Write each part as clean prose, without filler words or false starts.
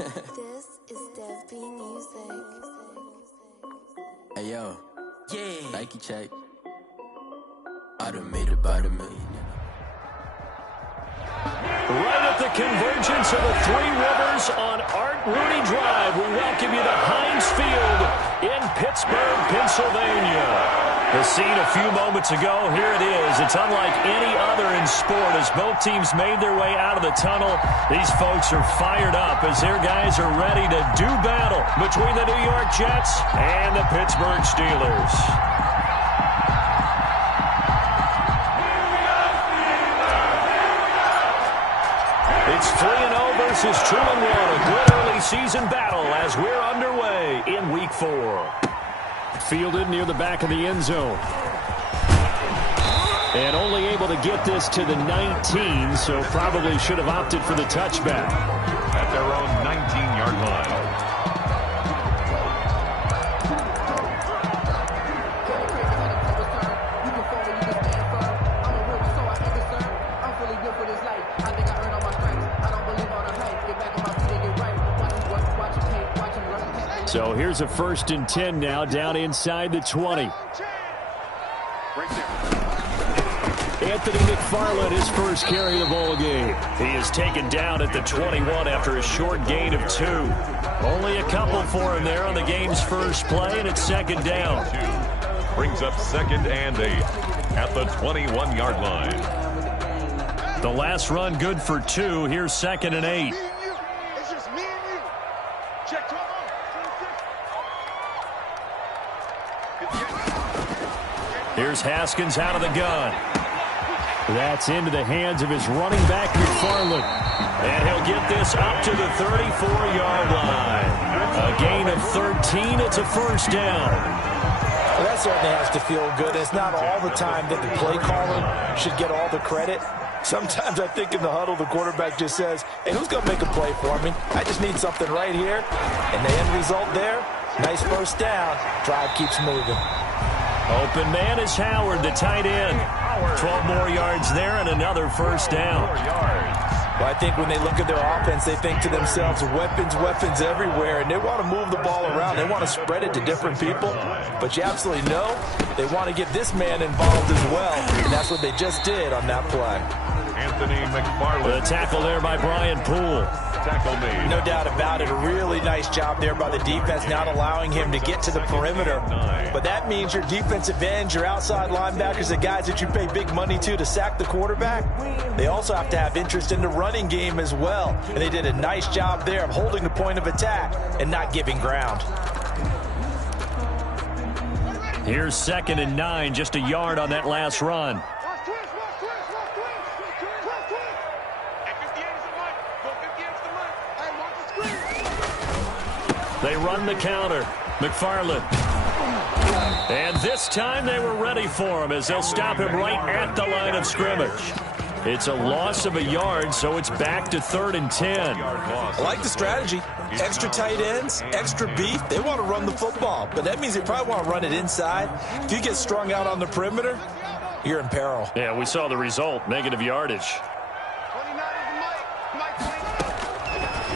This is Dev B Music. Hey yo, Yeah. Nike check. I done made about $1 million. Right at the convergence of the Three Rivers on Art Rooney Drive, we welcome you to Heinz Field in Pittsburgh, Pennsylvania. The scene a few moments ago, here it is. It's unlike any other in sport as both teams made their way out of the tunnel. These folks are fired up as their guys are ready to do battle between the New York Jets and the Pittsburgh Steelers. It's 3-0 versus 2-1, a good early season battle as we're underway in Week 4. Fielded near the back of the end zone. And only able to get this to the 19, so probably should have opted for the touchback. At their own 19-yard line. So here's a 1st and 10 now, down inside the 20. Anthony McFarland, his first carry of the ball game. He is taken down at the 21 after a short gain of 2. Only a couple for him there on the game's first play, and it's 2nd down. Brings up 2nd and 8 at the 21-yard line. The last run good for 2. Here's 2nd and 8. Here's Haskins out of the gun. That's into the hands of his running back, McFarland. And he'll get this up to the 34-yard line. A gain of 13. It's a 1st down. Well, that certainly has to feel good. It's not all the time that the play caller should get all the credit. Sometimes I think in the huddle, the quarterback just says, hey, who's going to make a play for me? I just need something right here. And the end result there, nice 1st down. Drive keeps moving. Open man is Howard, the tight end. 12 more yards there and another 1st down. Well, I think when they look at their offense, they think to themselves, weapons everywhere, and they want to move the ball around. They want to spread it to different people, but you absolutely know they want to get this man involved as well, and that's what they just did on that play. Anthony McFarland. The tackle there by Brian Poole. Tackle made. No doubt about it. A really nice job there by the defense, not allowing him to get to the perimeter. But that means your defensive ends, your outside linebackers, the guys that you pay big money to sack the quarterback, they also have to have interest in the running game as well. And they did a nice job there of holding the point of attack and not giving ground. Here's 2nd and 9, just a yard on that last run. They run the counter. McFarland. And this time they were ready for him as they'll stop him right at the line of scrimmage. It's a loss of a yard, so it's back to 3rd and 10. I like the strategy. Extra tight ends, extra beef. They want to run the football, but that means they probably want to run it inside. If you get strung out on the perimeter, you're in peril. Yeah, we saw the result, negative yardage.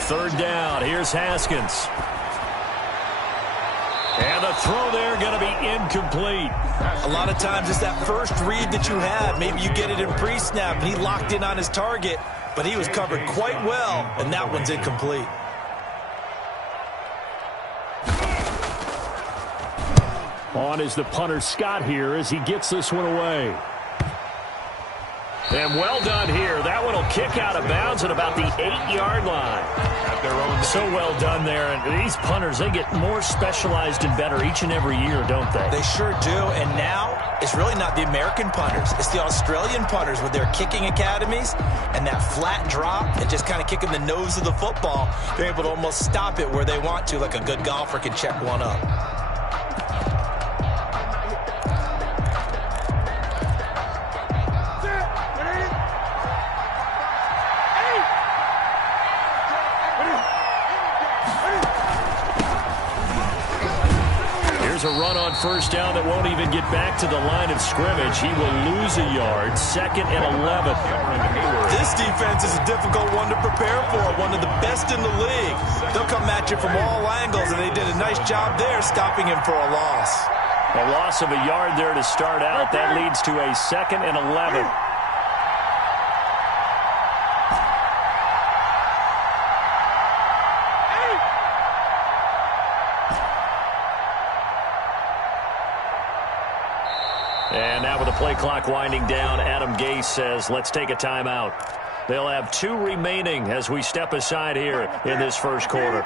3rd down. Here's Haskins. And the throw there going to be incomplete. A lot of times it's that first read that you have. Maybe you get it in pre-snap, and he locked in on his target, but he was covered quite well, and that one's incomplete. On is the punter Scott here as he gets this one away. And well done here. That one will kick out of bounds at about the 8-yard line. At their own. So well done there. And these punters, they get more specialized and better each and every year, don't they? They sure do. And now it's really not the American punters. It's the Australian punters with their kicking academies and that flat drop and just kind of kicking the nose of the football. They're able to almost stop it where they want to, like a good golfer can check one up. first down that won't even get back to the line of scrimmage. He will lose a yard. 2nd and 11. This defense is a difficult one to prepare for, one of the best in the league. They'll come at you from all angles, and they did a nice job there stopping him for a loss. A loss of a yard there to start out. That leads to a 2nd and 11. And now with the play clock winding down, Adam Gase says, let's take a timeout. They'll have 2 remaining as we step aside here in this first quarter.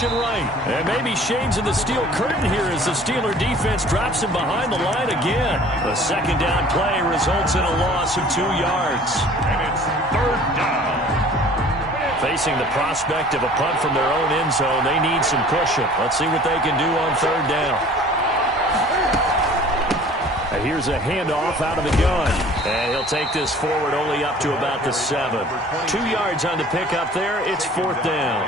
Right. And maybe shades of the steel curtain here as the Steeler defense drops him behind the line again. A 2nd down play results in a loss of 2 yards. And it's 3rd down. Facing the prospect of a punt from their own end zone, they need some cushion. Let's see what they can do on 3rd down. Here's a handoff out of the gun. And he'll take this forward only up to about the 7. 2 yards on the pickup there. It's 4th down.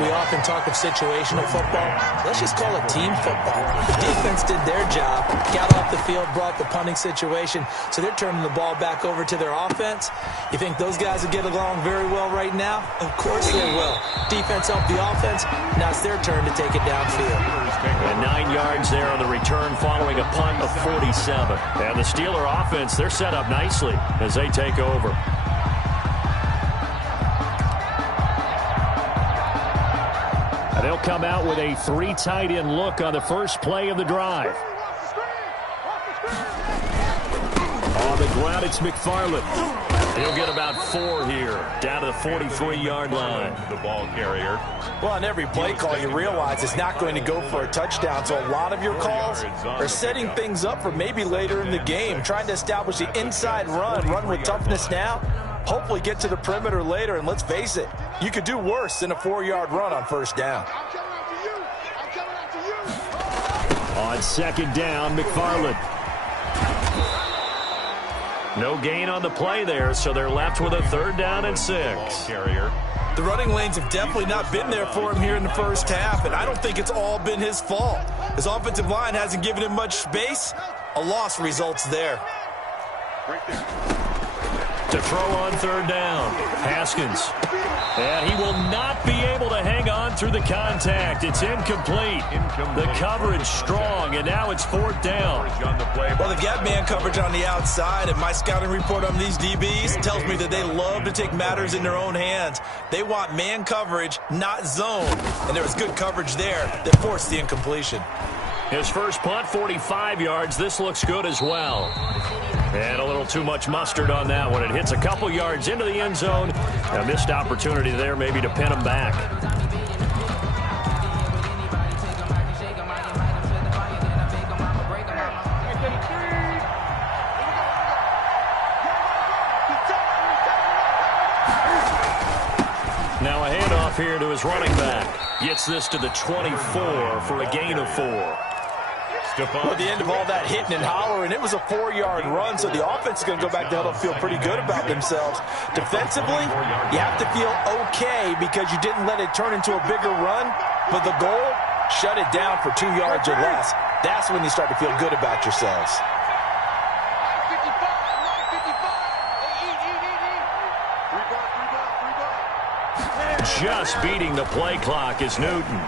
We often talk of situational football. Let's just call it team football. The defense did their job, got off the field, brought the punting situation, so they're turning the ball back over to their offense. You think those guys will get along very well right now? Of course they will. Defense helped the offense. Now it's their turn to take it downfield. And 9 yards there on the return following a punt of 47. And the Steeler offense, they're set up nicely as they take over. And they'll come out with a 3 tight end look on the first play of the drive. On the ground, it's McFarland. He'll get about 4 here, down to the 43-yard line. The ball carrier. Well, on every play call, you realize it's not going to go for a touchdown. So a lot of your calls are setting things up for maybe later in the game, trying to establish the inside run with toughness now, hopefully get to the perimeter later. And let's face it, you could do worse than a 4-yard run on 1st down. On 2nd down, McFarland. No gain on the play there, so they're left with a 3rd down and 6. The running lanes have definitely not been there for him here in the first half, and I don't think it's all been his fault. His offensive line hasn't given him much space. A loss results there. To throw on 3rd down, Haskins. And he will not be able to hang on through the contact. It's incomplete. The coverage strong, and now it's 4th down. Well, they've got man coverage on the outside, and my scouting report on these DBs tells me that they love to take matters in their own hands. They want man coverage, not zone. And there was good coverage there that forced the incompletion. His first punt, 45 yards. This looks good as well. And a little too much mustard on that one. It hits a couple yards into the end zone. A missed opportunity there maybe to pin him back. Now a handoff here to his running back. Gets this to the 24 for a gain of 4. Well, at the end of all that hitting and hollering, it was a 4-yard run, so the offense is going to go back to huddle and feel pretty good about themselves. Defensively, you have to feel okay because you didn't let it turn into a bigger run, but the goal, shut it down for 2 yards or less. That's when you start to feel good about yourselves. Just beating the play clock is Newton.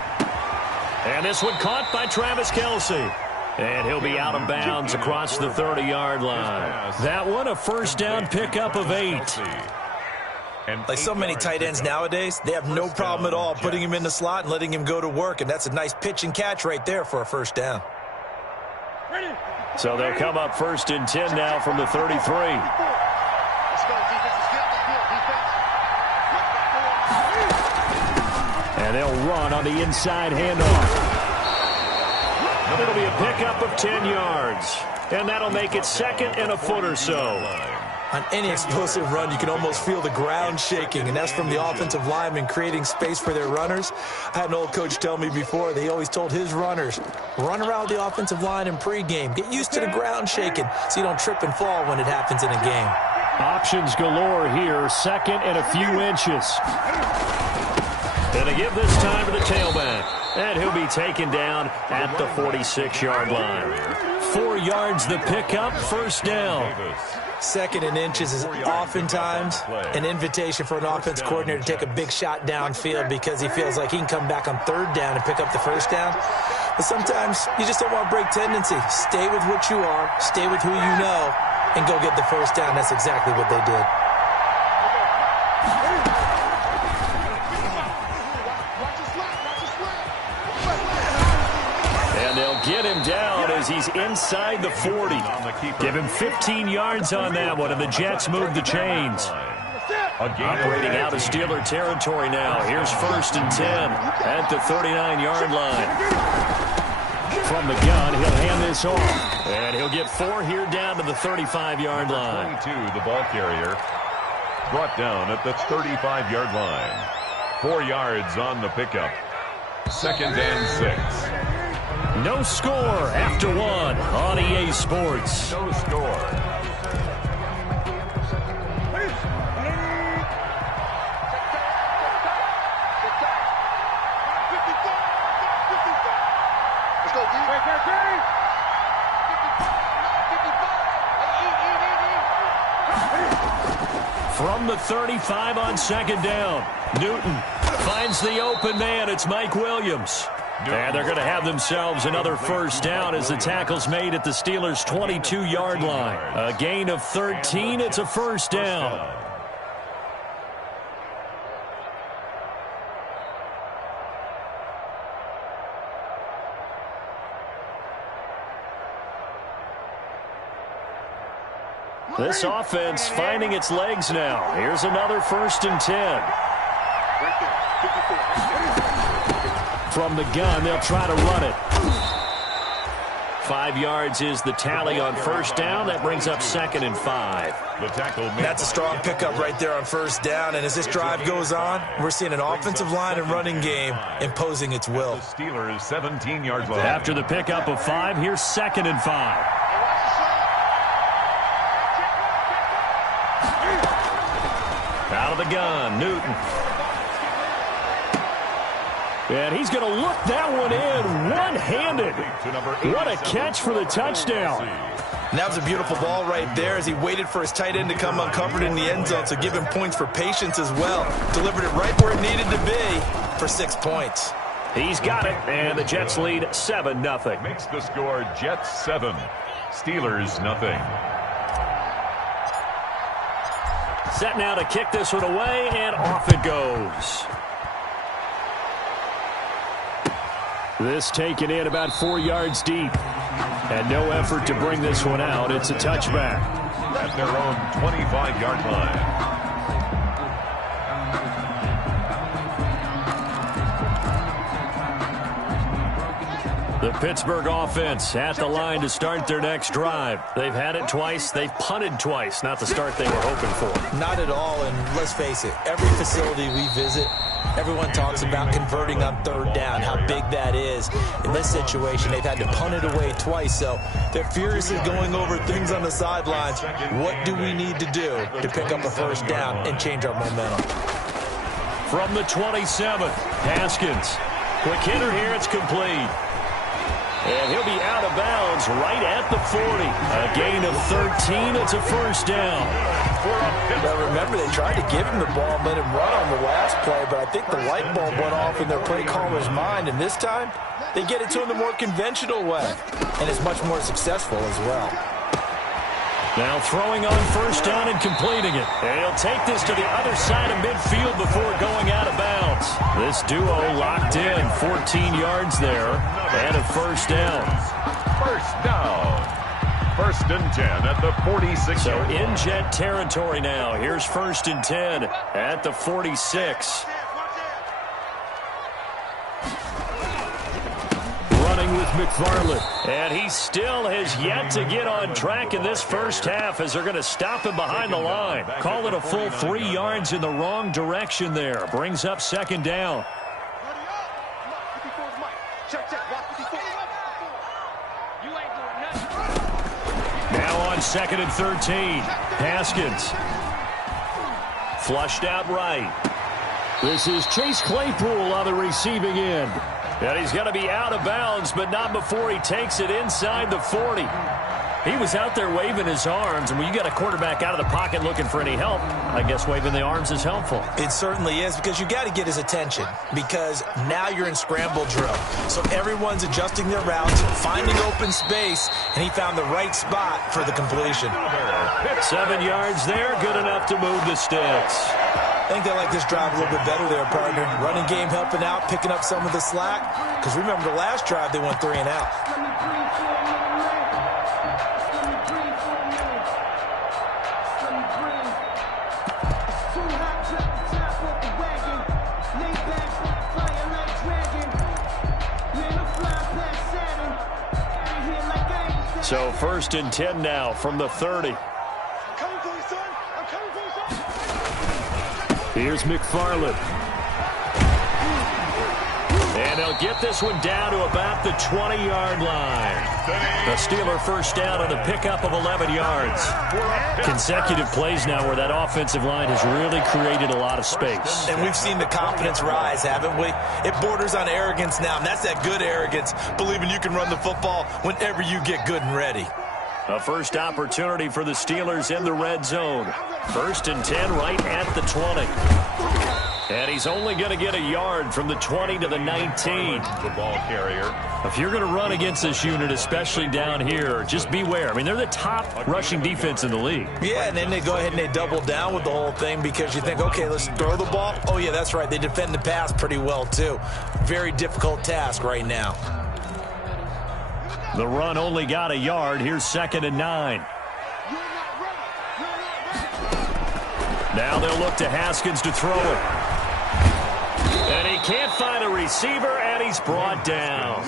And this one caught by Travis Kelce. And he'll be out of bounds across the 30-yard line. That one, a first down pickup of 8. Like so many tight ends nowadays, they have no problem at all putting him in the slot and letting him go to work. And that's a nice pitch and catch right there for a first down. So they'll come up 1st and 10 now from the 33. And they'll run on the inside handoff. It'll be a pickup of 10 yards. And that'll make it 2nd and a foot or so. On any explosive run, you can almost feel the ground shaking, and that's from the offensive linemen creating space for their runners. I had an old coach tell me before, they always told his runners, run around the offensive line in pregame. Get used to the ground shaking so you don't trip and fall when it happens in a game. Options galore here, second and a few inches. And they give this time to the tailback. And he'll be taken down at the 46-yard line. 4 yards the pickup, first down. Second and inches is oftentimes an invitation for an offense coordinator to take a big shot downfield because he feels like he can come back on third down and pick up the first down. But sometimes you just don't want to break tendency. Stay with what you are, stay with who you know, and go get the first down. That's exactly what they did. And they'll get him down as he's inside the 40. Give him 15 yards on that one, and the Jets move the chains. Operating out of Steeler territory now. Here's first and 10 at the 39-yard line. From the gun, he'll hand this off. And he'll get 4 here down to the 35-yard line. 22, the ball carrier, brought down at the 35-yard line. 4 yards on the pickup. Second and 6. No score after 1 on EA Sports. No score. From the 35 on second down, Newton finds the open man. It's Mike Williams. And they're going to have themselves another first down as the tackle's made at the Steelers' 22-yard line. A gain of 13. It's a first down. This offense finding its legs now. Here's another first and 10. From the gun, they'll try to run it. 5 yards is the tally on first down. That brings up second and 5. The tackle. That's a strong pickup right there on first down. And as this drive goes on, we're seeing an offensive line and running game imposing its will. The Steelers 17-yard line. After the pickup of 5, here's second and 5. Out of the gun, Newton. And he's going to look that one in one-handed. What a catch for the touchdown. And that was a beautiful ball right there as he waited for his tight end to come uncovered in the end zone, so give him points for patience as well. Delivered it right where it needed to be for 6 points. He's got it, and the Jets lead 7-0. Makes the score Jets 7, Steelers nothing. Set now to kick this one away, and off it goes. This taken in about 4 yards deep. And no effort to bring this one out. It's a touchback. At their own 25-yard line. The Pittsburgh offense at the line to start their next drive. They've had it twice. They've punted twice. Not the start they were hoping for. Not at all, and let's face it, every facility we visit, everyone talks about converting on third down, how big that is. In this situation, they've had to punt it away twice, so they're furiously going over things on the sidelines. What do we need to do to pick up a first down and change our momentum? From the 27, Haskins. Quick hitter here, it's complete. And he'll be out of bounds right at the 40. A gain of 13, it's a first down. Now remember, they tried to give him the ball and let him run on the last play, but I think the light bulb went off in their play caller's mind, and this time they get it to him the more conventional way, and it's much more successful as well. Now throwing on first down and completing it. And he'll take this to the other side of midfield before going out of bounds. This duo locked in, 14 yards there, and a first down. First down. First and 10 at the 46. So in Jet territory now. Here's first and 10 at the 46. Running with with McFarland. And he still has yet to get on track in this first half as they're going to stop him behind the line. Call it a full 3 yards in the wrong direction there. Brings up second down. Now on 2nd and 13. Haskins. Flushed out right. This is Chase Claypool on the receiving end. And he's going to be out of bounds, but not before he takes it inside the 40. He was out there waving his arms, and when you got a quarterback out of the pocket looking for any help, I guess waving the arms is helpful. It certainly is, because you got to get his attention, because now you're in scramble drill. So everyone's adjusting their routes, finding open space, and he found the right spot for the completion. 7 yards there, good enough to move the sticks. I think they like this drive a little bit better there, partner. Running game helping out, picking up some of the slack, because remember the last drive they went 3 and out. So 1st and 10 now from the 30. Here's McFarland. And they'll get this one down to about the 20-yard line. The Steeler first down on the pickup of 11 yards. Consecutive plays now where that offensive line has really created a lot of space. And we've seen the confidence rise, haven't we? It borders on arrogance now, and that's that good arrogance, believing you can run the football whenever you get good and ready. A first opportunity for the Steelers in the red zone. 1st and 10 right at the 20. And he's only going to get a yard from the 20 to the 19. The ball carrier. If you're going to run against this unit, especially down here, just beware. I mean, they're the top rushing defense in the league. Yeah, and then they go ahead and they double down with the whole thing because you think, okay, let's throw the ball. Oh, yeah, that's right. They defend the pass pretty well, too. Very difficult task right now. The run only got a yard. Here's 2nd and 9. Now they'll look to Haskins to throw it. And he can't find a receiver, and he's brought down.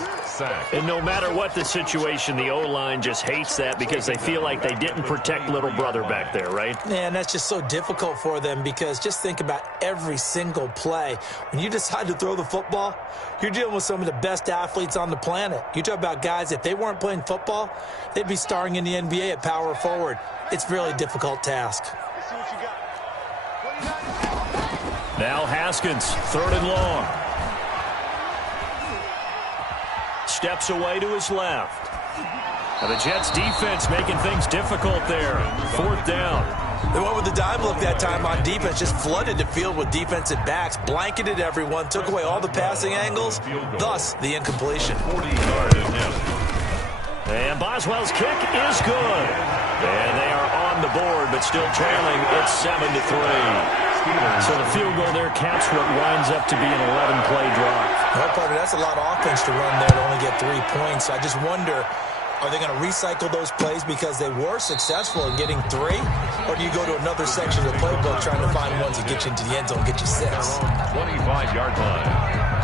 And no matter what the situation, the O-line just hates that because they feel like they didn't protect little brother back there, right? Man, that's just so difficult for them because just think about every single play. When you decide to throw the football, you're dealing with some of the best athletes on the planet. You talk about guys, if they weren't playing football, they'd be starring in the NBA at power forward. It's a really difficult task. Now Haskins, 3rd and long. Steps away to his left. And the Jets defense making things difficult there. 4th down. They went with the dime look that time on defense, just flooded the field with defensive backs, blanketed everyone, took away all the passing angles, thus the incompletion. 40-yard attempt. And Boswell's kick is good. And they are on the board, but still trailing. It's 7-3. So the field goal there caps what winds up to be an 11-play drive. Well, partner, that's a lot of offense to run there to only get 3 points. So I just wonder, are they going to recycle those plays because they were successful in getting 3? Or do you go to another section of the playbook trying to find ones that get you into the end zone and get you 6? 25-yard line.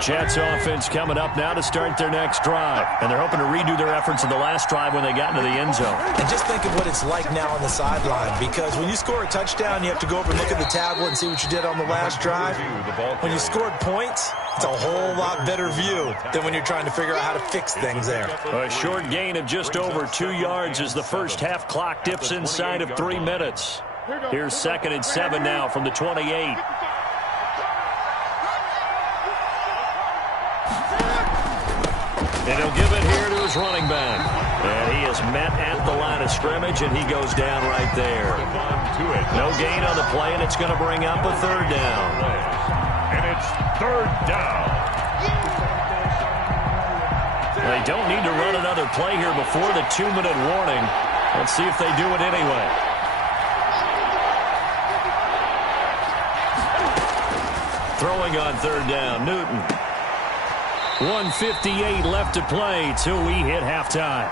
Jets offense coming up now to start their next drive. And they're hoping to redo their efforts in the last drive when they got into the end zone. And just think of what it's like now on the sideline. Because when you score a touchdown, you have to go over and look at the tablet and see what you did on the last drive. When you scored points, it's a whole lot better view than when you're trying to figure out how to fix things there. A short gain of just over 2 yards as the first half clock dips inside of 3 minutes. Here's 2nd and 7 now from the 28. And he'll give it here to his running back. And he is met at the line of scrimmage, and he goes down right there. No gain on the play, and it's going to bring up a 3rd down. And it's 3rd down. They don't need to run another play here before the 2-minute warning. Let's see if they do it anyway. Throwing on 3rd down, Newton. 1:58 left to play till we hit halftime.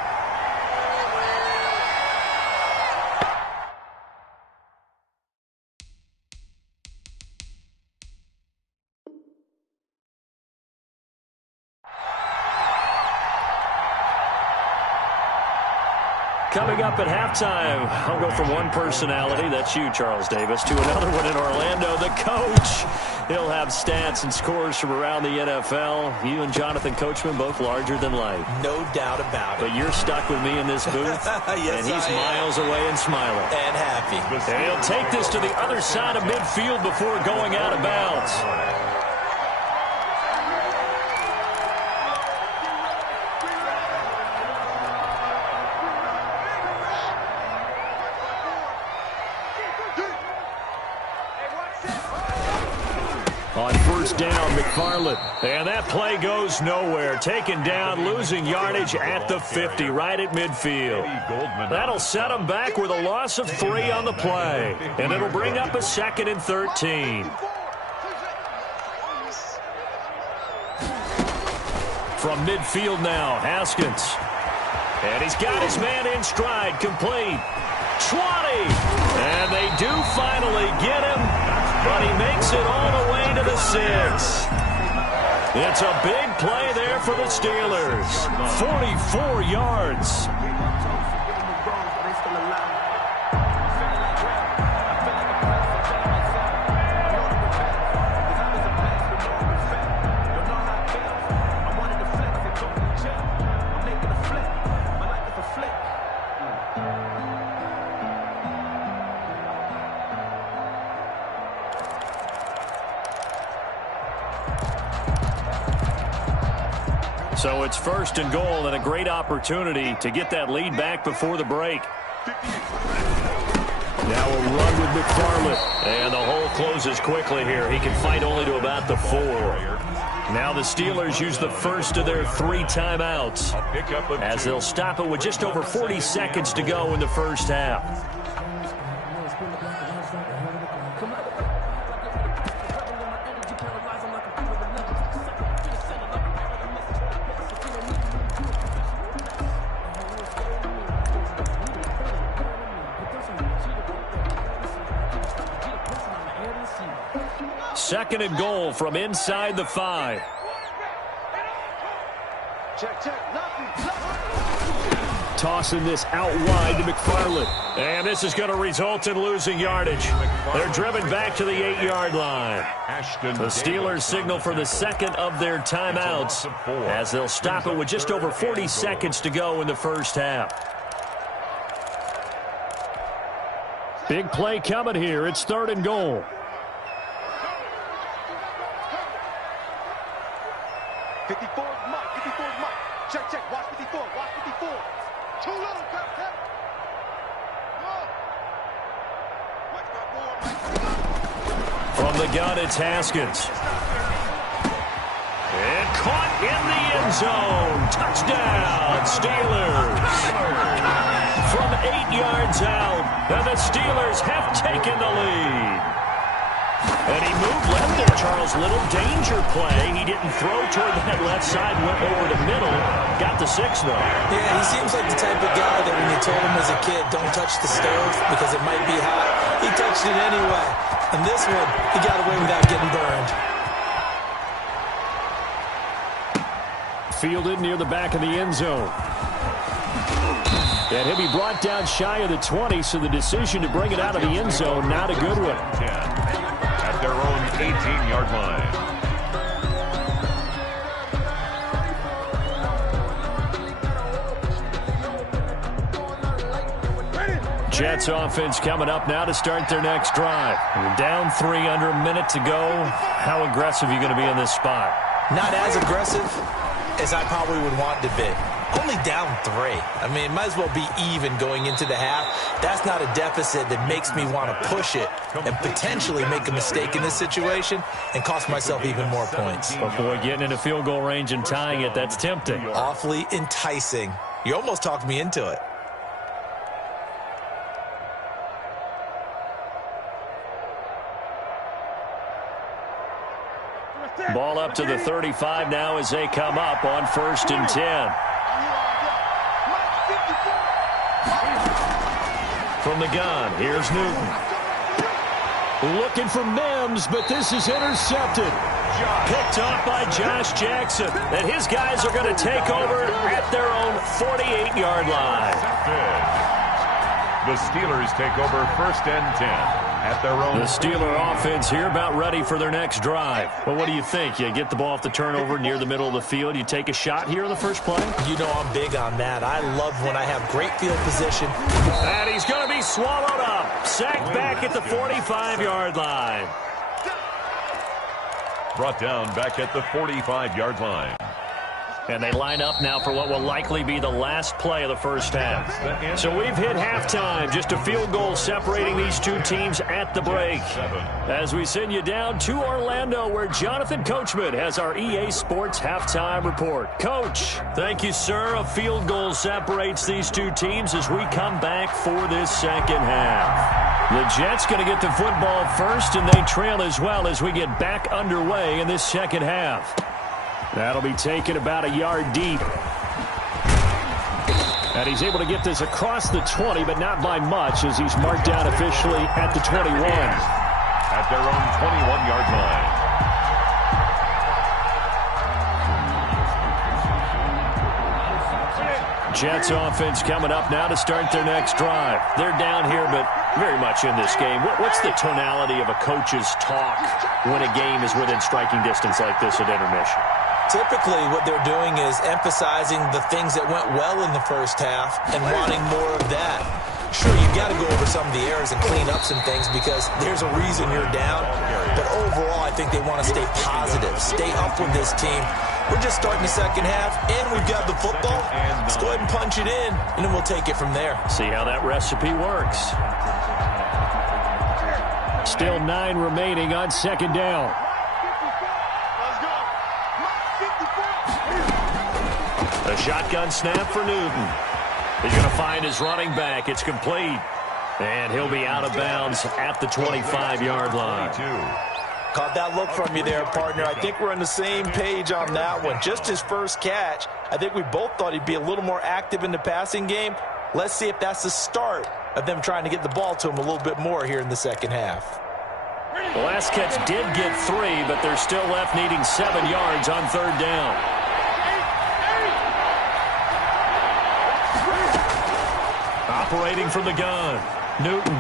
Coming up at halftime, I'll go from one personality, that's you, Charles Davis, to another one in Orlando, the coach. He'll have stats and scores from around the NFL. You and Jonathan Coachman, both larger than life. No doubt about it. But you're stuck with me in this booth, yes, and he's miles away and smiling. And happy. And he'll take this to the other side of midfield before going out of bounds. On first down, McFarland. And that play goes nowhere. Taken down, losing yardage at the 50, right at midfield. That'll set them back with a loss of 3 on the play. And it'll bring up a 2nd and 13. From midfield now, Haskins. And he's got his man in stride, complete. 20. And they do finally get him, but he makes it all the way to the 6. It's a big play there for the Steelers. 44 yards. So it's 1st and goal and a great opportunity to get that lead back before the break. Now a run with McFarland. And the hole closes quickly here. He can fight only to about the 4. Now the Steelers use the first of their 3 timeouts as they'll stop it with just over 40 seconds to go in the first half. Second and goal from inside the 5. Tossing this out wide to McFarland. And this is going to result in losing yardage. They're driven back to the 8-yard line. The Steelers signal for the 2nd of their timeouts as they'll stop it with just over 40 seconds to go in the first half. Big play coming here. It's 3rd and goal. 54 Mike, 54 Mike. Check, watch 54, watch 54. Too low, tap. From the gun, it's Haskins. And caught in the end zone. Touchdown, Steelers. From 8 yards out, and the Steelers have taken the lead. And he moved left there, Charles. Little danger play. He didn't throw toward that left side, went over the middle. Got the 6, though. Yeah, he seems like the type of guy that when you told him as a kid, don't touch the stove because it might be hot, he touched it anyway. And this one, he got away without getting burned. Fielded near the back of the end zone. And he'll be brought down shy of the 20, so the decision to bring it out of the end zone, not a good one. At their own 18-yard line. Jets offense coming up now to start their next drive. We're down 3 under a minute to go. How aggressive are you going to be in this spot? Not as aggressive as I probably would want to be. Only down 3. I mean, it might as well be even going into the half. That's not a deficit that makes me want to push it and potentially make a mistake in this situation and cost myself even more points. But boy, getting into field goal range and tying it, that's tempting. Awfully enticing. You almost talked me into it. Ball up to the 35 now as they come up on 1st and 10. From the gun, here's Newton. Looking for Mims, but this is intercepted. Picked up by Josh Jackson. And his guys are going to take over at their own 48-yard line. The Steelers take over 1st and 10 at their own. The Steeler offense here about ready for their next drive. Well, what do you think? You get the ball off the turnover near the middle of the field. You take a shot here in the first play? You know I'm big on that. I love when I have great field position. And he's going to be swallowed up. Sacked back at the 45-yard line. Brought down back at the 45-yard line. And they line up now for what will likely be the last play of the first half. So we've hit halftime. Just a field goal separating these two teams at the break. As we send you down to Orlando, where Jonathan Coachman has our EA Sports halftime report. Coach, thank you, sir. A field goal separates these two teams as we come back for this second half. The Jets going to get the football first, and they trail as well as we get back underway in this second half. That'll be taken about a yard deep. And he's able to get this across the 20, but not by much, as he's marked down officially at the 21. At their own 21-yard line. Jets offense coming up now to start their next drive. They're down here, but very much in this game. What's the tonality of a coach's talk when a game is within striking distance like this at intermission? Typically, what they're doing is emphasizing the things that went well in the first half and wanting more of that. Sure, you've got to go over some of the errors and clean up some things because there's a reason you're down. But overall, I think they want to stay positive, stay up with this team. We're just starting the second half, and we've got the football. Let's go ahead and punch it in, and then we'll take it from there. See how that recipe works. Still 9 remaining on second down. A shotgun snap for Newton. He's going to find his running back. It's complete. And he'll be out of bounds at the 25-yard line. Caught that look from you there, partner. I think we're on the same page on that one. Just his first catch. I think we both thought he'd be a little more active in the passing game. Let's see if that's the start of them trying to get the ball to him a little bit more here in the second half. The last catch did get 3, but they're still left needing 7 yards on third down. Operating from the gun, Newton.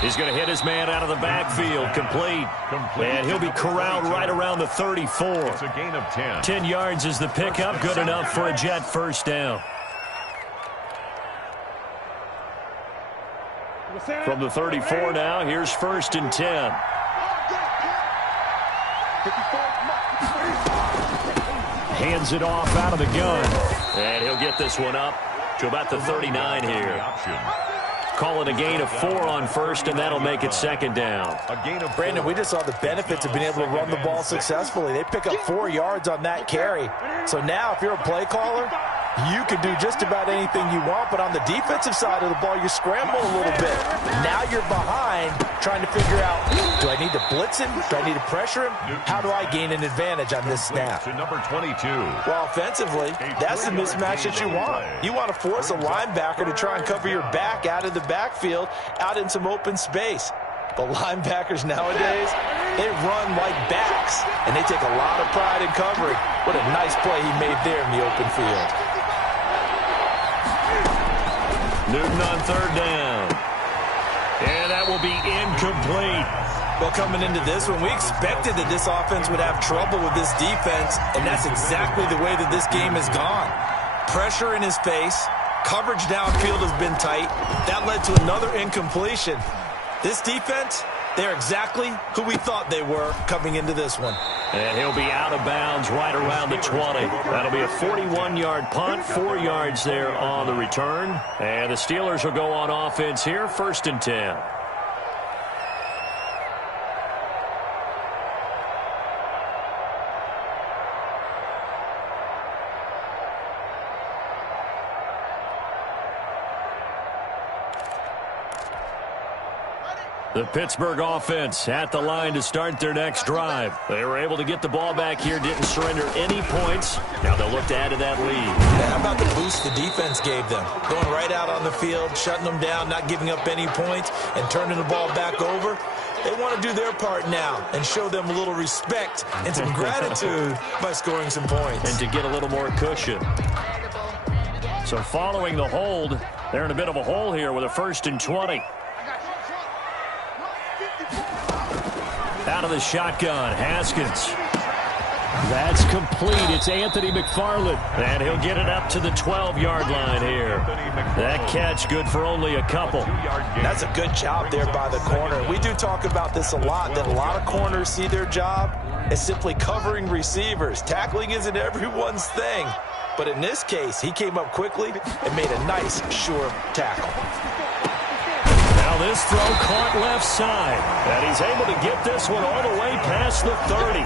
He's going to hit his man out of the backfield, complete. And he'll be corralled right around the 34. It's a gain of 10. 10 yards is the pickup, good enough for a Jet first down. From the 34 now, here's 1st and 10. Hands it off out of the gun. And he'll get this one up to about the 39 here. Call it a gain of 4 on first, and that'll make it second down. Brandon, we just saw the benefits of being able to run the ball successfully. They pick up 4 yards on that carry. So now if you're a play caller, you can do just about anything you want, but on the defensive side of the ball, you scramble a little bit. Now you're behind trying to figure out, do I need to blitz him? Do I need to pressure him? How do I gain an advantage on this snap? To number 22. Well, offensively, that's the mismatch that you want. You want to force a linebacker to try and cover your back out of the backfield, out in some open space. But linebackers nowadays, they run like backs, and they take a lot of pride in covering. What a nice play he made there in the open field. Newton on third down. And that will be incomplete. Well, coming into this one, we expected that this offense would have trouble with this defense, and that's exactly the way that this game has gone. Pressure in his face. Coverage downfield has been tight. That led to another incompletion. This defense, they're exactly who we thought they were coming into this one. And he'll be out of bounds right around the 20. That'll be a 41-yard punt, 4 yards there on the return. And the Steelers will go on offense here, 1st and 10. The Pittsburgh offense at the line to start their next drive. They were able to get the ball back here, didn't surrender any points. Now they'll look to add to that lead. Yeah, how about the boost the defense gave them? Going right out on the field, shutting them down, not giving up any points, and turning the ball back over. They want to do their part now and show them a little respect and some gratitude by scoring some points. And to get a little more cushion. So following the hold, they're in a bit of a hole here with a 1st and 20. Out of the shotgun, Haskins. That's complete. It's Anthony McFarland. And he'll get it up to the 12-yard line here. That catch good for only a couple. That's a good job there by the corner. We do talk about this a lot, that a lot of corners see their job as simply covering receivers. Tackling isn't everyone's thing. But in this case, he came up quickly and made a nice, sure tackle. Now this throw caught left side. And he's able to get this one all the way past the 30.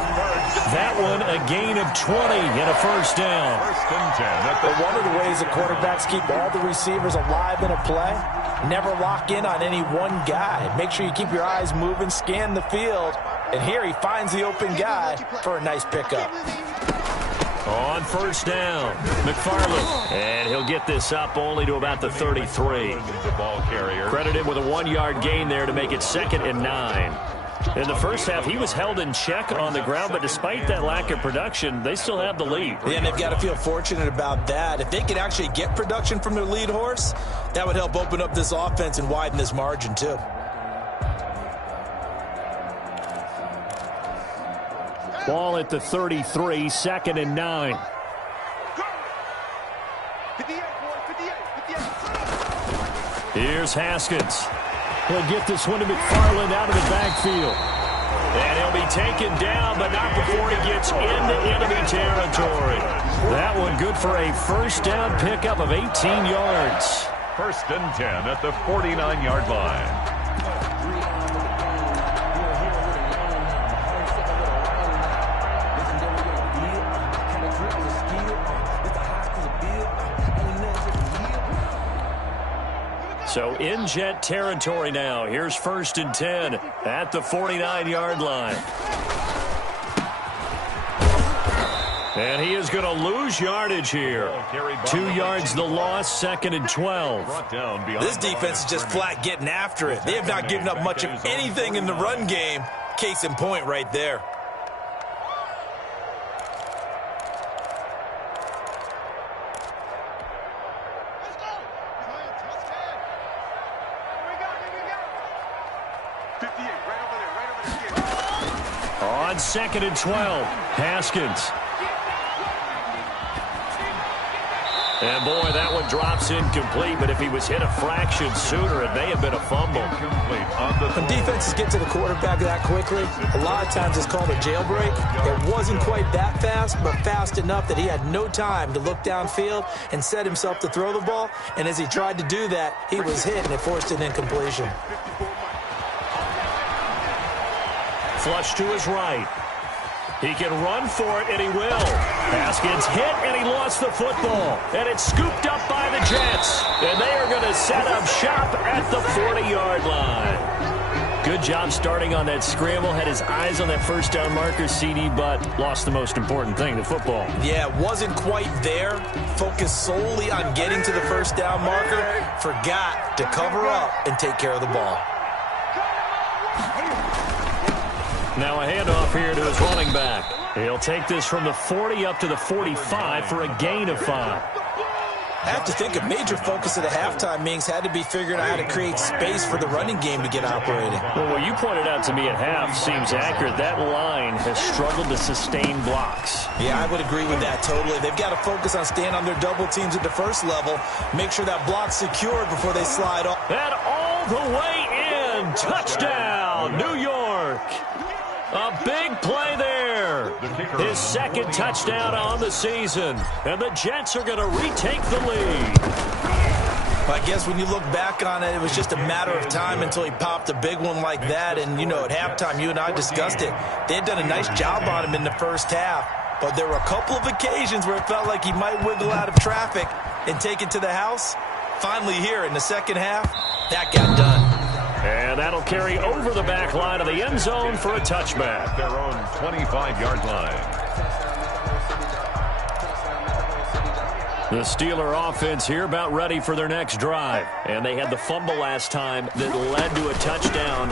That one a gain of 20 and a 1st down. But one of the ways the quarterbacks keep all the receivers alive in a play, never lock in on any one guy. Make sure you keep your eyes moving, scan the field. And here he finds the open guy for a nice pickup. On 1st down, McFarland. And he'll get this up only to about the 33. Credit him with a 1-yard gain there to make it 2nd and 9. In the first half, he was held in check on the ground, but despite that lack of production, they still have the lead. Yeah, and they've got to feel fortunate about that. If they could actually get production from their lead horse, that would help open up this offense and widen this margin too. Ball at the 33, 2nd and 9. 58. Here's Haskins. He'll get this one to McFarland out of the backfield. And he'll be taken down, but not before he gets into enemy territory. That one good for a 1st down pickup of 18 yards. 1st and 10 at the 49-yard line. So in Jet territory now. Here's 1st and 10 at the 49-yard line. And he is going to lose yardage here. 2 yards the loss, 2nd and 12. This defense is just flat getting after it. They have not given up much of anything in the run game. Case in point right there. On 2nd and 12, Haskins. And boy, that one drops incomplete, but if he was hit a fraction sooner, it may have been a fumble. When defenses get to the quarterback that quickly, a lot of times it's called a jailbreak. It wasn't quite that fast, but fast enough that he had no time to look downfield and set himself to throw the ball. And as he tried to do that, he was hit and it forced an incompletion. Flush to his right. He can run for it, and he will. Haskins hit, and he lost the football. And it's scooped up by the Jets. And they are going to set up shop at the 40-yard line. Good job starting on that scramble. Had his eyes on that 1st down marker, CD, but lost the most important thing, the football. Yeah, wasn't quite there. Focused solely on getting to the 1st down marker. Forgot to cover up and take care of the ball. Now a handoff here to his running back. He'll take this from the 40 up to the 45 for a gain of 5. I have to think a major focus of the halftime meetings had to be figuring out how to create space for the running game to get operating. Well, what you pointed out to me at half seems accurate. That line has struggled to sustain blocks. Yeah, I would agree with that totally. They've got to focus on staying on their double teams at the first level. Make sure that block's secured before they slide off. And all the way in. Touchdown, New York. A big play there. His 2nd touchdown on the season. And the Jets are going to retake the lead. I guess when you look back on it, it was just a matter of time until he popped a big one like that. And, you know, at halftime, you and I discussed it. They had done a nice job on him in the first half. But there were a couple of occasions where it felt like he might wiggle out of traffic and take it to the house. Finally here in the second half, that got done. And that'll carry over the back line of the end zone for a touchback. Their own 25-yard line. The Steeler offense here about ready for their next drive. And they had the fumble last time that led to a touchdown.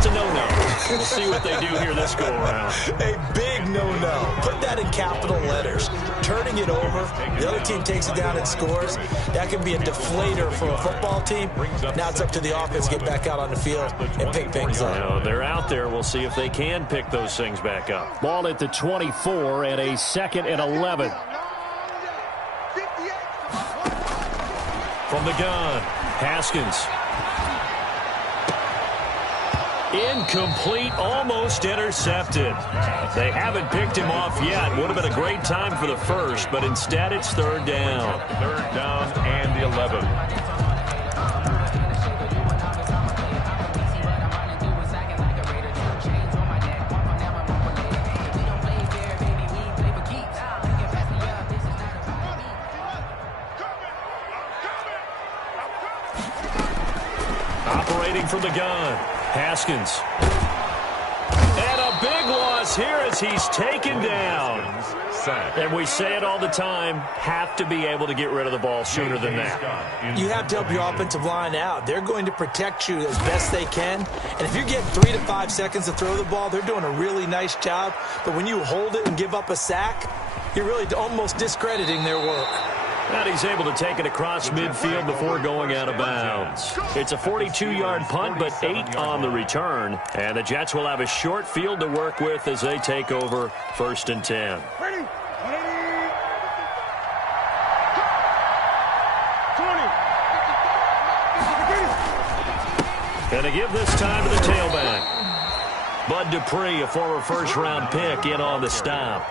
That's a no-no. We'll see what they do here this go-around. A big no-no. Put that in capital letters. Turning it over, the other team takes it down and scores. That can be a deflator for a football team. Now it's up to the offense to get back out on the field and pick things up. They're out there. We'll see if they can pick those things back up. Ball at the 24 and a 2nd and 11. From the gun, Haskins. Incomplete, almost intercepted. They haven't picked him off yet. Would have been a great time for the first, but instead it's 3rd down. 3rd down and 11. Operating from the gun. Haskins. And a big loss here as he's taken down. And we say it all the time, have to be able to get rid of the ball sooner than that. You have to help your offensive line out. They're going to protect you as best they can. And if you're getting 3 to 5 seconds to throw the ball, they're doing a really nice job. But when you hold it and give up a sack, you're really almost discrediting their work. And he's able to take it across midfield before going out of bounds. It's a 42-yard punt, but 8 on the return. And the Jets will have a short field to work with as they take over 1st and 10. Ready? And to give this time to the tailback. Bud Dupree, a former first-round pick, in on the stop.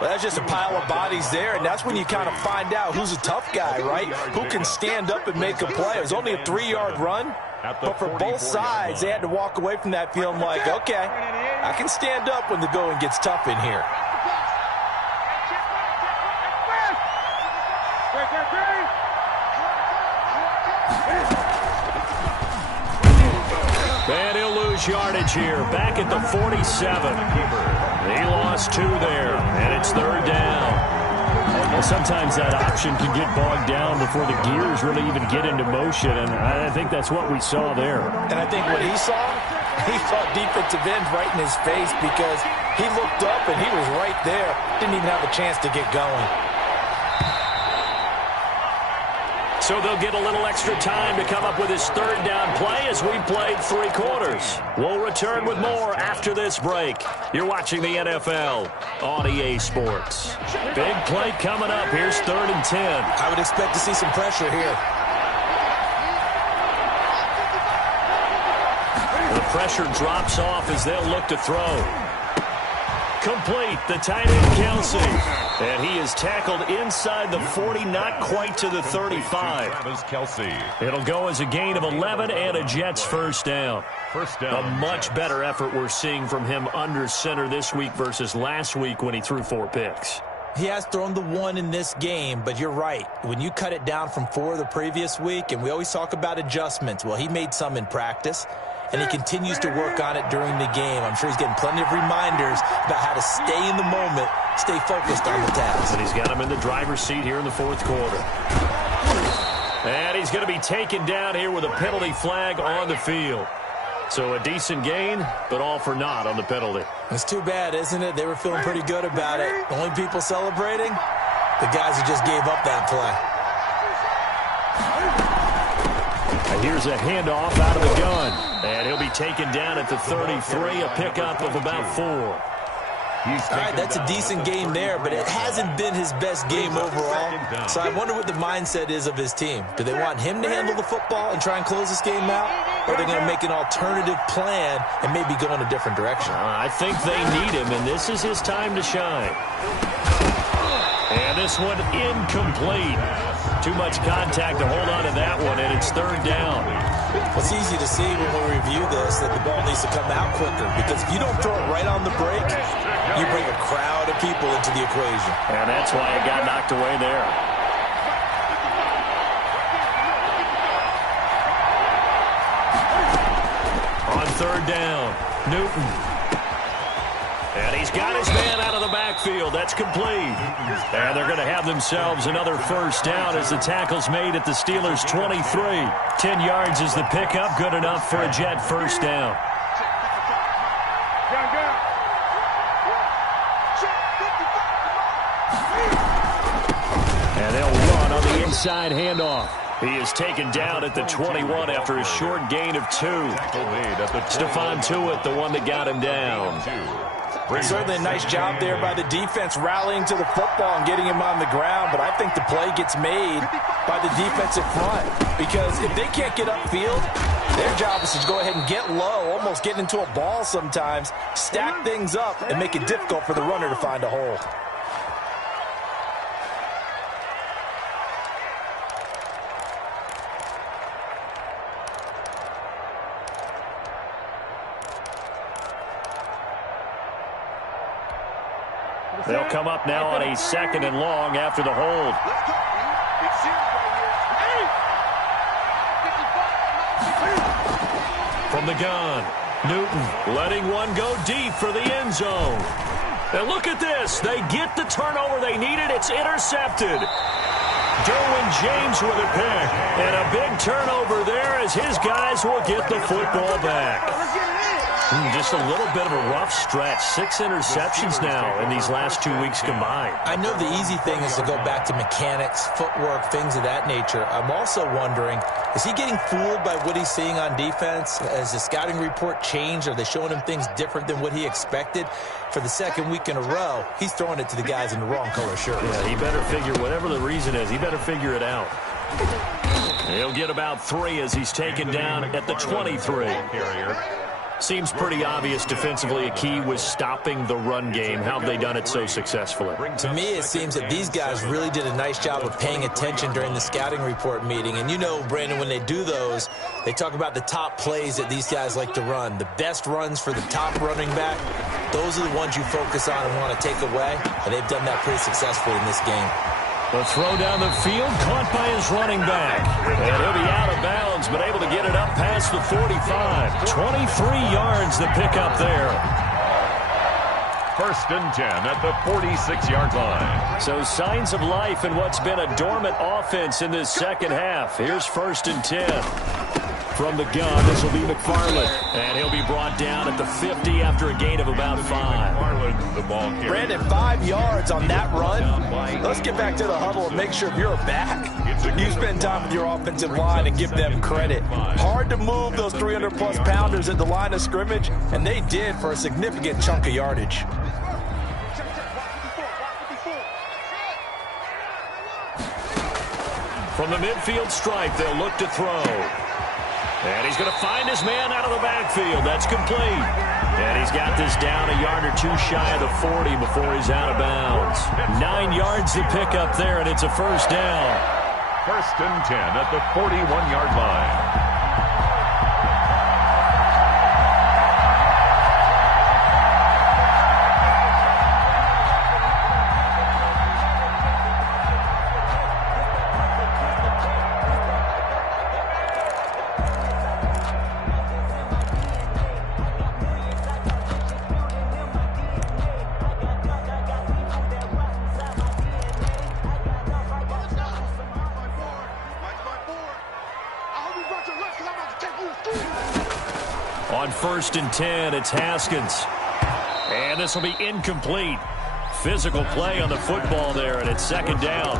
Well, that's just a pile of bodies there, and that's when you kind of find out who's a tough guy, right? Who can stand up and make a play. It was only a 3-yard run, but for both sides, they had to walk away from that feeling like, okay, I can stand up when the going gets tough in here. And he'll lose yardage here, back at the 47. He lost 2 there, and it's 3rd down. Well, sometimes that option can get bogged down before the gears really even get into motion, and I think that's what we saw there. And I think what he saw defensive end right in his face because he looked up and he was right there. Didn't even have a chance to get going. So they'll get a little extra time to come up with his 3rd down play as we played 3 quarters. We'll return with more after this break. You're watching the NFL on EA Sports. Big play coming up. Here's 3rd and 10. I would expect to see some pressure here. The pressure drops off as they'll look to throw. Complete, the tight end Kelsey. And he is tackled inside the 40, not quite to the 35. It'll go as a gain of 11 and a Jets 1st down. A much better effort we're seeing from him under center this week versus last week when he threw 4 picks. He has thrown the 1 in this game, but you're right. When you cut it down from 4 the previous week, and we always talk about adjustments, well, he made some in practice. And he continues to work on it during the game. I'm sure he's getting plenty of reminders about how to stay in the moment, stay focused on the task. And he's got him in the driver's seat here in the 4th quarter. And he's going to be taken down here with a penalty flag on the field. So a decent gain, but all for naught on the penalty. It's too bad, isn't it? They were feeling pretty good about it. The only people celebrating, the guys who just gave up that play. Here's a handoff out of the gun. And he'll be taken down at the 33, a pickup of about 4. All right, that's a decent game there, but it hasn't been his best game overall. So I wonder what the mindset is of his team. Do they want him to handle the football and try and close this game out? Or are they going to make an alternative plan and maybe go in a different direction? I think they need him, and this is his time to shine. And this one incomplete. Too much contact to hold on to that one, and it's 3rd down. It's easy to see when we review this that the ball needs to come out quicker, because if you don't throw it right on the break, you bring a crowd of people into the equation. And that's why it got knocked away there. On 3rd down, Newton. And he's got his man out of the backfield. That's complete. And they're going to have themselves another 1st down as the tackle's made at the Steelers' 23. 10 yards is the pickup. Good enough for a Jet 1st down. They'll run on the inside handoff. He is taken down at the 21 after a short gain of 2. Stephon Tuitt, the one that got him down. Certainly a nice job there by the defense rallying to the football and getting him on the ground, but I think the play gets made by the defensive front because if they can't get upfield, their job is to go ahead and get low, almost get into a ball sometimes, stack things up, and make it difficult for the runner to find a hole. They'll come up now on a 2nd and long after the hold. From the gun, Newton letting one go deep for the end zone. And look at this. They get the turnover they needed. It's intercepted. Derwin James with a pick. And a big turnover there as his guys will get the football back. Just a little bit of a rough stretch. 6 interceptions now in these last 2 weeks combined. I know the easy thing is to go back to mechanics, footwork, things of that nature. I'm also wondering, is he getting fooled by what he's seeing on defense? Has the scouting report changed? Are they showing him things different than what he expected? For the 2nd week in a row, he's throwing it to the guys in the wrong color shirts. Yeah, he better figure, whatever the reason is, he better figure it out. He'll get about 3 as he's taken down at the 23. Seems pretty obvious defensively a key was stopping the run game. How have they done it so successfully? To me, it seems that these guys really did a nice job of paying attention during the scouting report meeting. And you know, Brandon, when they do those, they talk about the top plays that these guys like to run. The best runs for the top running back, those are the ones you focus on and want to take away. And they've done that pretty successfully in this game. The throw down the field, caught by his running back. And he'll be out of bounds, but able to get it up past the 45. 23 yards the pickup there. 1st and 10 at the 46-yard line. So signs of life in what's been a dormant offense in this 2nd half. Here's 1st and 10. From the gun, this will be McFarland. And he'll be brought down at the 50 after a gain of about 5. The ball carrier. Brandon, 5 yards on that run. Let's get back to the huddle and make sure if you're a back, you spend time with your offensive line and give them credit. Hard to move those 300-plus pounders at the line of scrimmage, and they did for a significant chunk of yardage. From the midfield stripe, they'll look to throw. And he's going to find his man out of the backfield. That's complete. And he's got this down a yard or 2 shy of the 40 before he's out of bounds. 9 yards to pick up there, and it's a 1st down. 1st and 10 at the 41-yard line. On 1st and 10, it's Haskins. And this will be incomplete. Physical play on the football there, and it's 2nd down.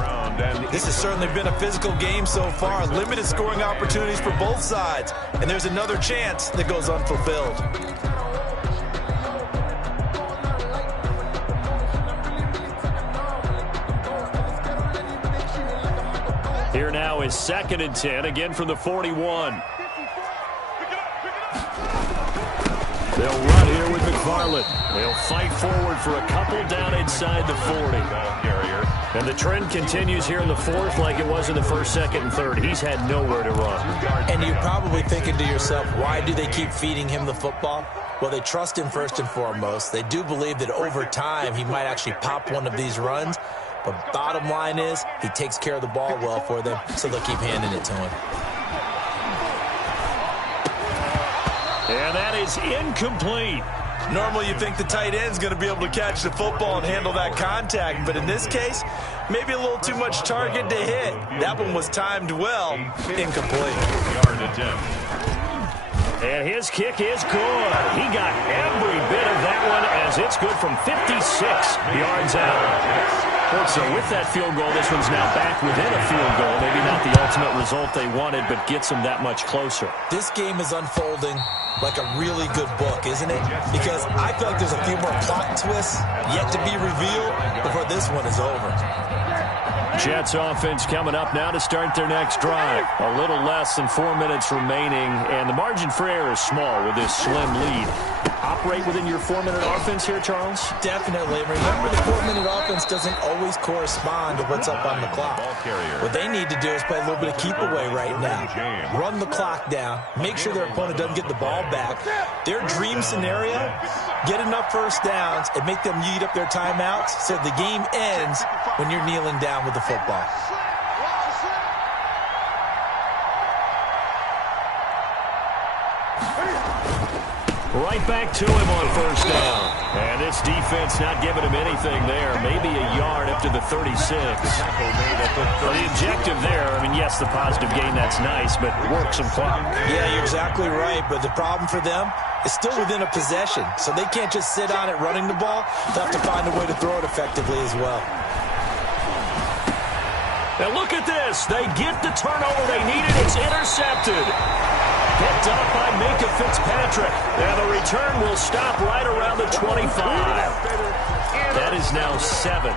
This has certainly been a physical game so far. Limited scoring opportunities for both sides. And there's another chance that goes unfulfilled. Here now is 2nd and 10, again from the 41. They'll run here with McFarland. They'll fight forward for a couple down inside the 40. And the trend continues here in the 4th like it was in the 1st, 2nd, and 3rd. He's had nowhere to run. And you're probably thinking to yourself, why do they keep feeding him the football? Well, they trust him first and foremost. They do believe that over time he might actually pop one of these runs. But bottom line is he takes care of the ball well for them, so they'll keep handing it to him. And that is incomplete. Normally you think the tight end's going to be able to catch the football and handle that contact, but in this case, maybe a little too much target to hit. That one was timed well, incomplete. And his kick is good. He got every bit of that one as it's good from 56 yards out. So with that field goal, this one's now back within a field goal. Maybe not the ultimate result they wanted, but gets them that much closer. This game is unfolding like a really good book, isn't it? Because I feel like there's a few more plot twists yet to be revealed before this one is over. Jets offense coming up now to start their next drive. A little less than 4 minutes remaining, and the margin for error is small with this slim lead. Operate within your 4-minute offense here, Charles? Definitely. Remember, the 4-minute offense doesn't always correspond to what's up on the clock. What they need to do is play a little bit of keep away right now. Run the clock down. Make sure their opponent doesn't get the ball back. Their dream scenario, get enough first downs and make them eat up their timeouts so the game ends when you're kneeling down with the football. Right back to him on first down. And this defense not giving him anything there. Maybe a yard up to the 36. The objective there, I mean, yes, the positive gain, that's nice, but work some clock. Yeah, you're exactly right. But the problem for them is still within a possession. So they can't just sit on it running the ball. They'll have to find a way to throw it effectively as well. Now look at this. They get the turnover they needed. It's intercepted. Picked up by Minka Fitzpatrick. And the return will stop right around the 25. That is now 7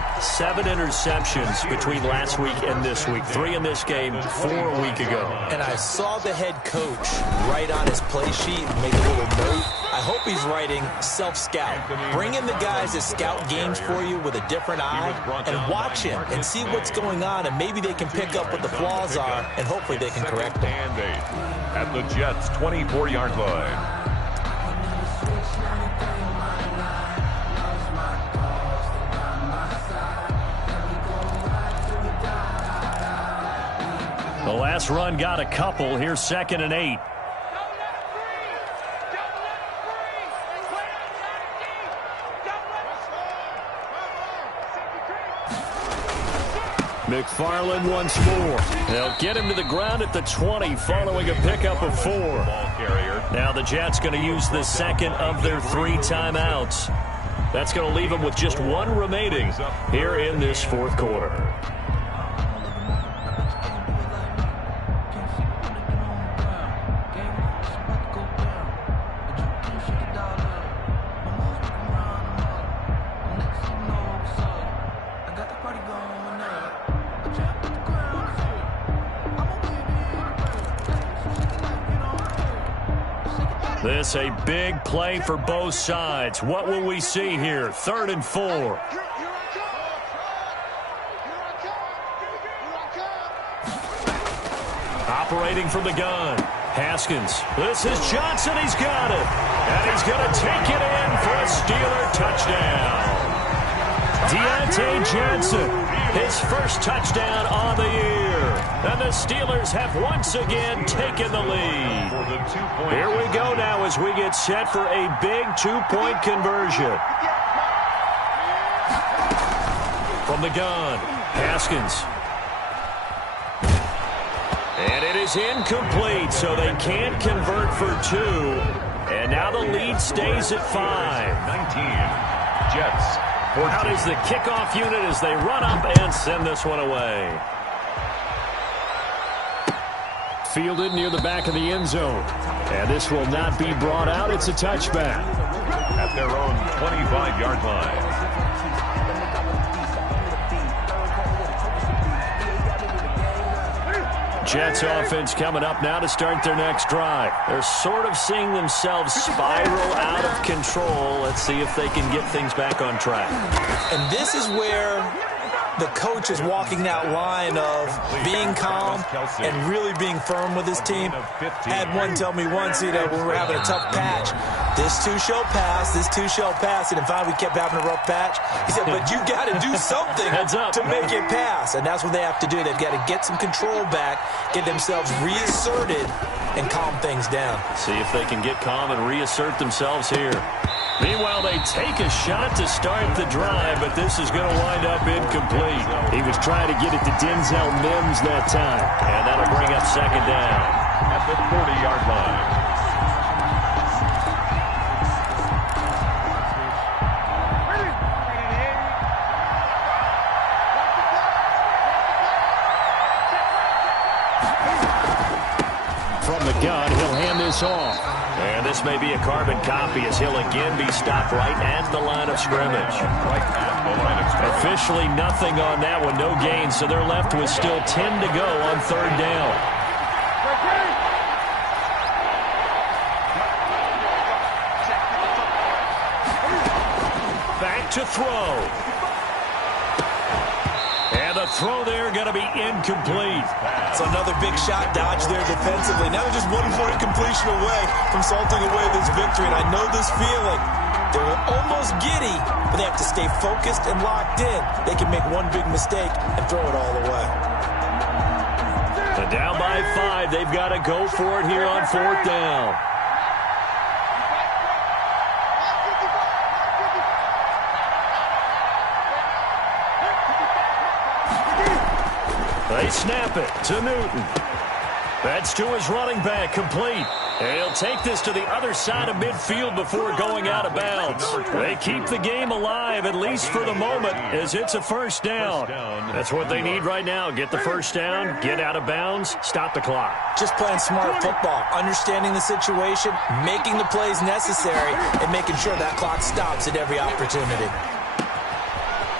interceptions between last week and this week. 3 in this game, 4 a week ago. And I saw the head coach write on his play sheet and make a little note. I hope he's writing self-scout. Bring in the guys that scout games for you with a different eye and watch him and see what's going on, and maybe they can pick up what the flaws are, and hopefully they can correct them. At the Jets' 24-yard line. The last run got a couple. Here's 2nd and 8. McFarland once more. They'll get him to the ground at the 20 following a pickup of 4. Now the Jets going to use the second of their 3 timeouts. That's going to leave them with just 1 remaining here in this 4th quarter. This a big play for both sides. What will we see here? 3rd and 4. Operating from the gun. Haskins. This is Johnson. He's got it. And he's going to take it in for a Steeler touchdown. Deontay Johnson, his first touchdown on the year. And the Steelers have once again taken the lead. Here we go now as we get set for a big 2-point conversion. From the gun, Haskins. And it is incomplete, so they can't convert for 2. And now the lead stays at 5. 19. Jets. Out is the kickoff unit as they run up and send this one away. Fielded near the back of the end zone. And this will not be brought out. It's a touchback. At their own 25-yard line. Jets offense coming up now to start their next drive. They're sort of seeing themselves spiral out of control. Let's see if they can get things back on track. And this is where the coach is walking that line of being calm and really being firm with his team. Had one tell me once, when we were having a tough patch, this too shall pass, this too shall pass. And finally we kept having a rough patch. He said, but you got to do something to make it pass. And that's what they have to do. They've got to get some control back, get themselves reasserted, and calm things down. See if they can get calm and reassert themselves here. Meanwhile, they take a shot to start the drive, but this is going to wind up incomplete. He was trying to get it to Denzel Mims that time, and that'll bring up 2nd down. At the 40-yard line. From the gun, he'll hand this off. And this may be a carbon copy as he'll again be stopped right at the line of scrimmage. Officially nothing on that one, no gain, so they're left with still 10 to go on third down. Back to throw. And the throw there going to be incomplete. It's another big shot dodge there defensively. Now they're just one more incompletion away from salting away this victory. And I know this feeling. They're almost giddy, but they have to stay focused and locked in. They can make one big mistake and throw it all away. And down by 5, they've got to go for it here on fourth down. They snap it to Newton. That's to his running back, complete. And he'll take this to the other side of midfield before going out of bounds. They keep the game alive, at least for the moment, as it's a first down. That's what they need right now. Get the first down, get out of bounds, stop the clock. Just playing smart football, understanding the situation, making the plays necessary, and making sure that clock stops at every opportunity.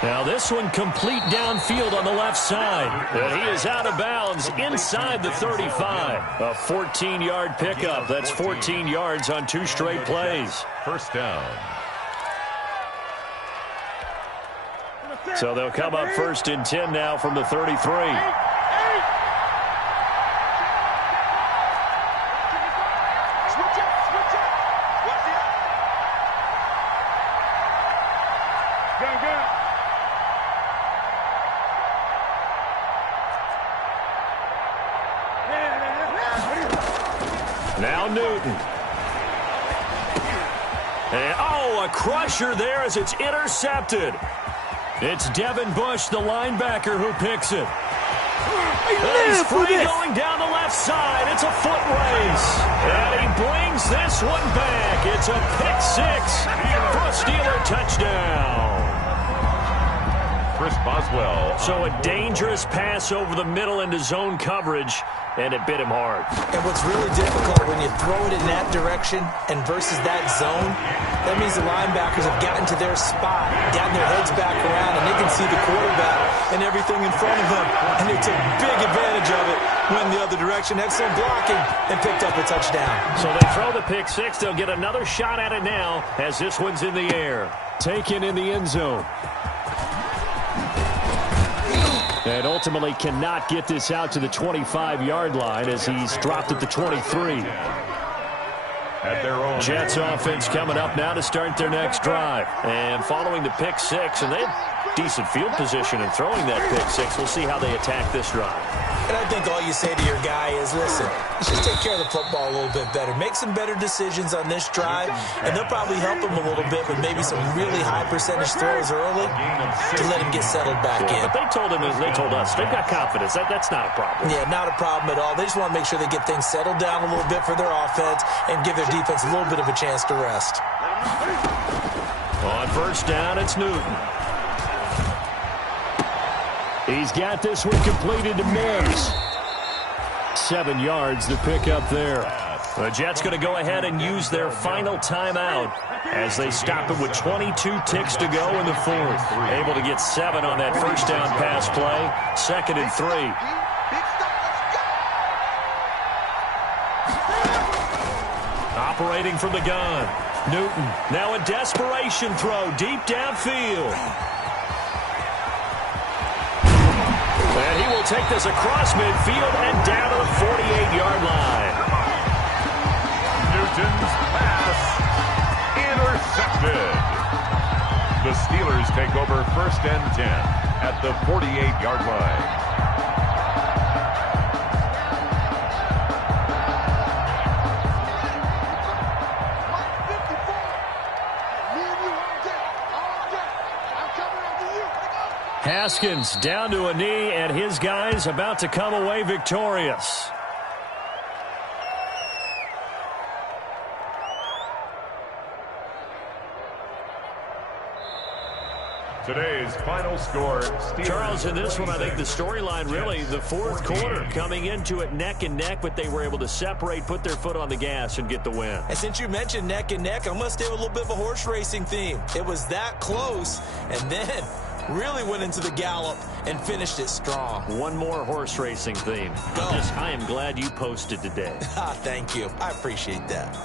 Now this one complete downfield on the left side. And he is out of bounds inside the 35. A 14-yard pickup. That's 14 yards on 2 straight plays. First down. So they'll come up first and 10 now from the 33. Now Newton. And, a crusher there as it's intercepted. It's Devin Bush, the linebacker, who picks it. He's free going down the left side. It's a foot race. And he brings this one back. It's a pick 6 for a Steeler touchdown. Chris Boswell. So a dangerous pass over the middle into zone coverage, and it bit him hard. And what's really difficult when you throw it in that direction and versus that zone, that means the linebackers have gotten to their spot, gotten their heads back around, and they can see the quarterback and everything in front of them. And they took big advantage of it, went the other direction, excellent blocking, and picked up a touchdown. So they throw the pick 6. They'll get another shot at it now as this one's in the air. Taken in the end zone. And ultimately cannot get this out to the 25-yard line as he's dropped at the 23. At their own. Jets offense coming up now to start their next drive. And following the pick 6, and they have decent field position in throwing that pick 6. We'll see how they attack this drive. And I think all you say to your guy is, listen, let's just take care of the football a little bit better. Make some better decisions on this drive, and they'll probably help him a little bit with maybe some really high percentage throws early to let him get settled back in. But they told us, they've got confidence. That's not a problem. Yeah, not a problem at all. They just want to make sure they get things settled down a little bit for their offense and give their defense a little bit of a chance to rest. On first down, it's Newton. He's got this one completed to Mims. 7 yards to pick up there. The Jets going to go ahead and use their final timeout as they stop it with 22 ticks to go in the fourth. Able to get 7 on that first down pass play. 2nd and 3. Operating from the gun. Newton now a desperation throw deep downfield. And he will take this across midfield and down to the 48-yard line. Newton's pass intercepted. The Steelers take over 1st and 10 at the 48-yard line. Haskins down to a knee, and his guys about to come away victorious. Today's final score, Steelers. Charles, in this one, I think the storyline really, the fourth quarter, coming into it neck and neck, but they were able to separate, put their foot on the gas, and get the win. And since you mentioned neck and neck, I'm going to stay with a little bit of a horse racing theme. It was that close, and then really went into the gallop and finished it strong. One more horse racing theme. Go. I am glad you posted today. Thank you. I appreciate that.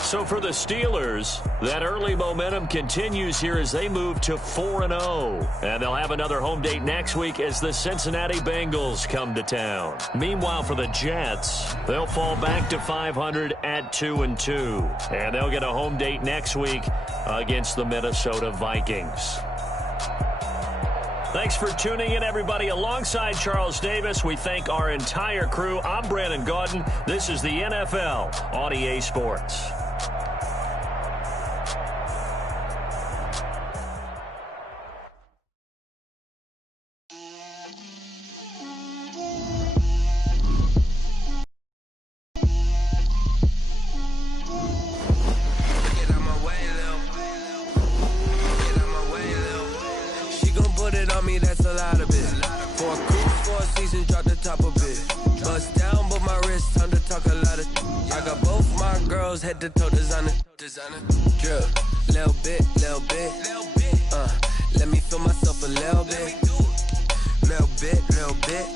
So for the Steelers, that early momentum continues here as they move to 4-0. And they'll have another home date next week as the Cincinnati Bengals come to town. Meanwhile, for the Jets, they'll fall back to 500 at 2-2. And they'll get a home date next week against the Minnesota Vikings. Thanks for tuning in, everybody. Alongside Charles Davis, we thank our entire crew. I'm Brandon Gaudin. This is the NFL on EA Sports. Head to toe designer, drip, little bit, let me feel myself a little bit,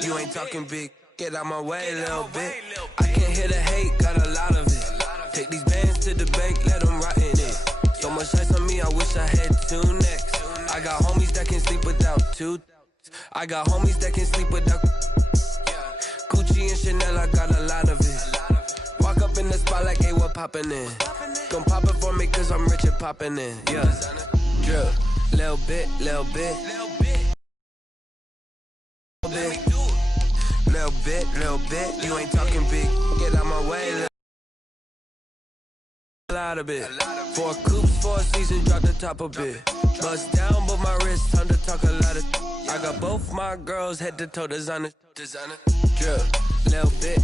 you ain't talking big, get out my way, little bit, I can't hear the hate, got a lot of it, take these bands to the bank, let them rot in it, so much ice on me, I wish I had two necks, I got homies that can sleep without two, I got homies that can sleep without, Gucci and Chanel, I got a lot of it. Walk up in the spot like, hey, what poppin' in? Gon' pop it for me cause I'm rich and poppin' in. Yeah. Drip, little bit. Little bit. You ain't talking big. Get out my way. A lot of it. 4 coupes, 4 seasons, drop the top a bit. Bust down, but my wrist, time to talk a lot of. I got both my girls head to toe designer. Drip, little bit.